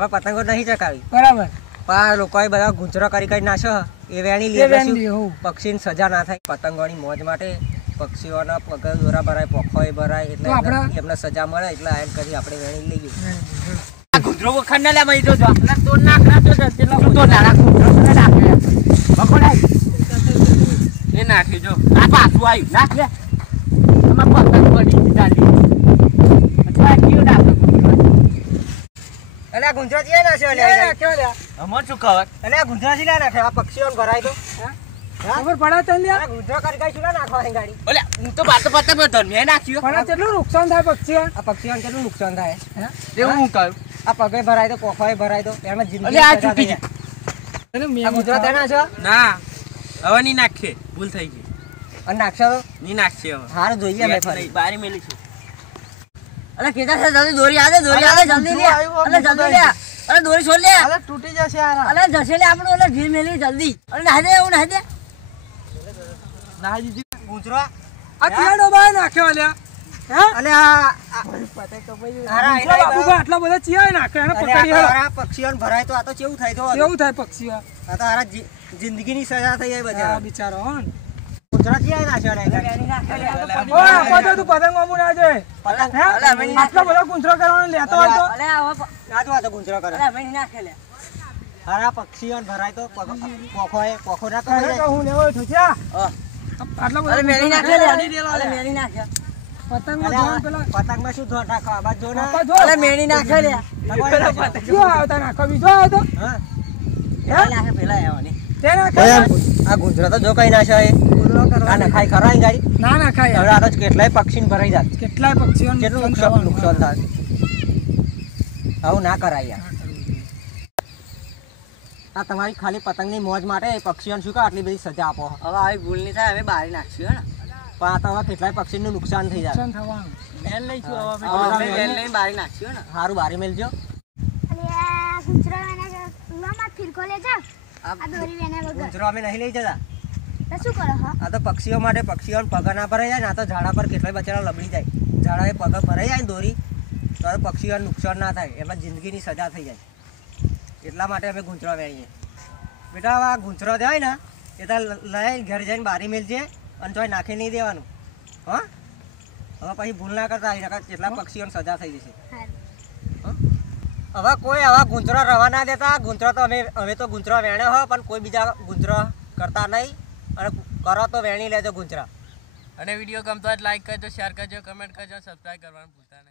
હવે પતંગો નહીં ચકાવી બરાબર. પણ લોકો લોકોએ બધા ગુંજરો કરી કરી નાખ્યો એ વેણી એ લઈએ એટલે લે, હોવ. પક્ષીને સજા ના થાય. પતંગોની મોજ માટે પક્ષીઓના પગ દોરા ભરાય પોખોય ભરાય એટલે એમને- સજા મળે એટલે આયન કરી આપણે વેણી લઈએ. આ ગુંદરો વખાણ ના લેવા તો જો. આપણા તો નાખ ના તો ગુંદરો નાખે? બકોડાઈ એ નાખી જો. આ પાછું આવ્યું. નાખ લે. પતંગ પડી ચાલી અથવા કયું નાખે ગુંદરો એટલે આ ગુજરાતી ના નાખ્યો લે આ લે. અમર શું ખબર એટલે આ ગુજરાતી ના નાખ્યો આ પક્ષીઓને ભરાય તો. હા? ખબર પડા તને લ્યા? આ ગુંજરો કરી કઈ શું નાખવા નાખવાની ગાડી? ઓલે હું તો બાતો પતંગ મેં ધર્મે નાખ્યો. પણ કેટલું નુકસાન થાય પક્ષીઓ આ પક્ષીઓને કેટલું નુકસાન થાય? તે હું કહ્યું આ પગે ભરાય તો પોખોય ભરાય તો એમાં જિંદગી આ ચૂકી જા જાય. એને આ ગુંજરો તે નાખ્યો ના હવે નહીં નાખે ભૂલ થઈ ગઈ. અને નાખશો તો? નહીં નાખશે હવે. હારું જોઈએ મેં ફરી. બારી મેલી છું. અરે કેતા છે જલ્દી દોરી આલે દોરી આલે જલ્દી લે. અરે જલ્દી લે. અરે દોરી છોડ લે. અરે તૂટી જશે આ અરે જશે લે આપણો અરે ઢીલ મેલી જલ્દી. અરે નાહી દે હું નાહી દે. નાહી હે અને આ કેડો બાય નાખ્યો અલ્યા. જિંદગી આટલા બધા ચિયા નાખે એને અને આ પકડી તો હેલો. હારા પક્ષીઓને ભરાય તો આ કેવું થાય તો થાય પક્ષીઓ? આ તો હારા જી- સજા થઈ જાય બધા બિચારો હો ને. ગુજરાત તું પતંગ ના આટલો બધો કરવાનો લેતો આ તો કરે. અરે અમે નહીં નાખે ભરાય તો પોખો ના તો. હું લેવો. આટલો બધો મેલી નાખે મેલી શું આ બાજુ ને. જો. અરે મેલી નાખે લે જો આવતા નાખો બીજો આવતો. હા. પેલા નાખે પેલા આવવાની. તે નાખે. આ ગુજરાત તો જો કઈ ના એ આ નખાય ખરા અહીં ગાડી ના ના ખાય હવે આ કેટલાય પક્ષીને ભરાઈ જાય કેટલાય પક્ષીઓ કેટલું નુકસાન નુકસાન થાય. આવું ના કરાય યાર. આ તમારી ખાલી પતંગની મોજ માટે પક્ષીઓને શું કા આટલી બધી સજા આપો. હવે આવી ભૂલ નહીં થાય અમે બારી નાખશું હે પણ આ તો હવે કેટલાય પક્ષીનું નુકસાન થઈ જાય. બેન લઈશું હવે હવે અમે લઈને બારી નાખશું ને? સારું બારી મેલજો. ગુંજરો અમે નહીં લઈ જતા. શું કરો હા? આ તો પક્ષીઓ માટે પક્ષીઓને પગ ના ભરાઈ જાય ને આ તો ઝાડા પર કેટલાય બચારા લબડી જાય. ઝાડા એ પગ ભરાઈ જાય ને દોરી તો પક્ષીઓને નુકસાન ના થાય. એટલે જિંદગીની સજા થઈ જાય. એટલા માટે અમે ગુંચરો વેણીએ બેટા આ ગુંચરો જાય ને એ તો લઈ ઘર જઈને બારી મેલજે અને ચોય નાખી નહીં દેવાનું. હા? હવે પછી ભૂલ ના કરતા આવી શકાય કેટલા પક્ષીઓને સજા થઈ જશે. હવે કોઈ આવા ગુંચરો રવા ના દેતા. ગુંચરો તો અમે હવે તો ગુંચરો વેણ્યો હોય પણ કોઈ બીજા ગુંચરો કરતા નહીં. અને કરો તો વેણી લેજો ગુંજરા અને વીડિયો ગમતો હોય લાઈક કરજો શેર કરજો કમેન્ટ કરજો સબસ્ક્રાઈબ કરવાનું ભૂલતા નહીં.